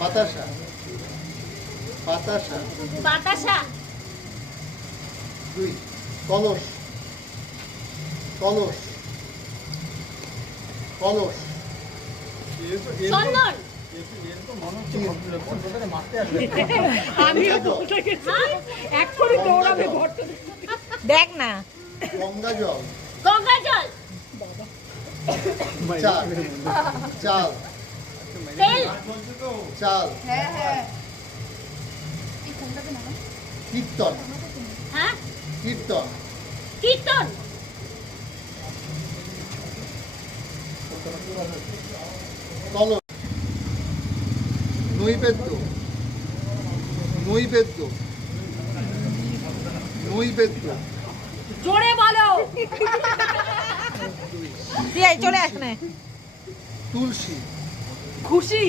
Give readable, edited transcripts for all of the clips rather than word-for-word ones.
বাতাসা বাতাসা বাতাসা। 2 কলস কলস কলস চন্দন। দেখ না গঙ্গা জল গঙ্গা জল। চাল চাল তেল। চাল হ্যাঁ হ্যাঁ কীর্তন হ্যাঁ কীর্তন কীর্তন। কলস নৈবেদ্য নৈবেদ্য নৈবেদ্য জোরে বলো। দিয়ে চলে আস না তুলসী খুশি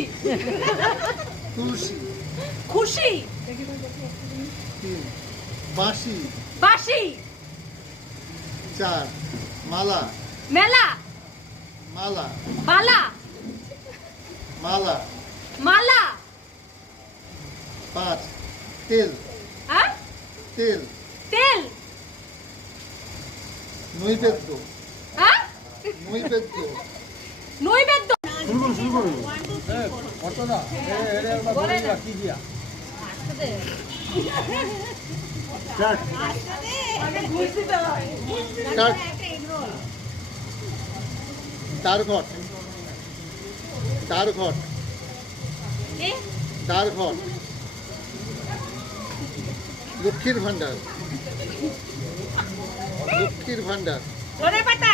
তুলসী খুশি। 3 বাঁশি বাঁশি। 4 মালা মেলা। মালা বালা। মালা মালা। 5 তেল হ্যাঁ তেল তেল। নৈবেদ্য হ্যাঁ নৈবেদ্য নৈবেদ্য। স্টার্ট দ্বারঘট দ্বারঘট দ্বারঘট লক্ষ্মীর ভান্ডার লক্ষ্মীর ভান্ডার ধনে পাতা।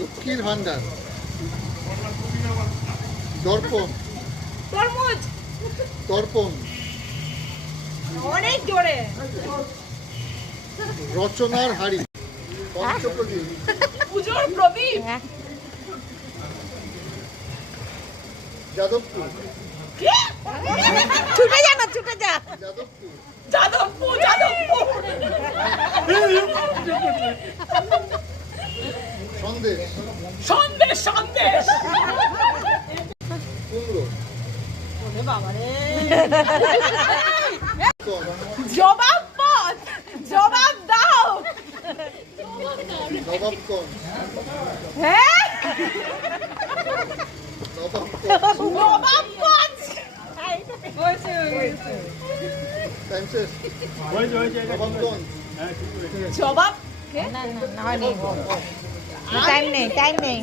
লক্ষ্মীর ভান্ডার দর্পণ তরমুজ। দর্পণ অনেক জোরে। রচনার হাড়ি পঞ্চপ্রদীপ পুজোর প্রদীপ। যাদবপুর ছুটে যা না ছুটে যা যাদবপুর যাদবপুর যাদবপুর। সন্দেশ সন্দেশ সন্দেশ। কুমড়ো জবাব পথ। জবাব দাও। নবাবগঞ্জ হ্যাঁ নবাবগঞ্জ নবাবগঞ্জ। টাইমসেস নবাবগঞ্জ জবাব না না হয়নি টাইম নেই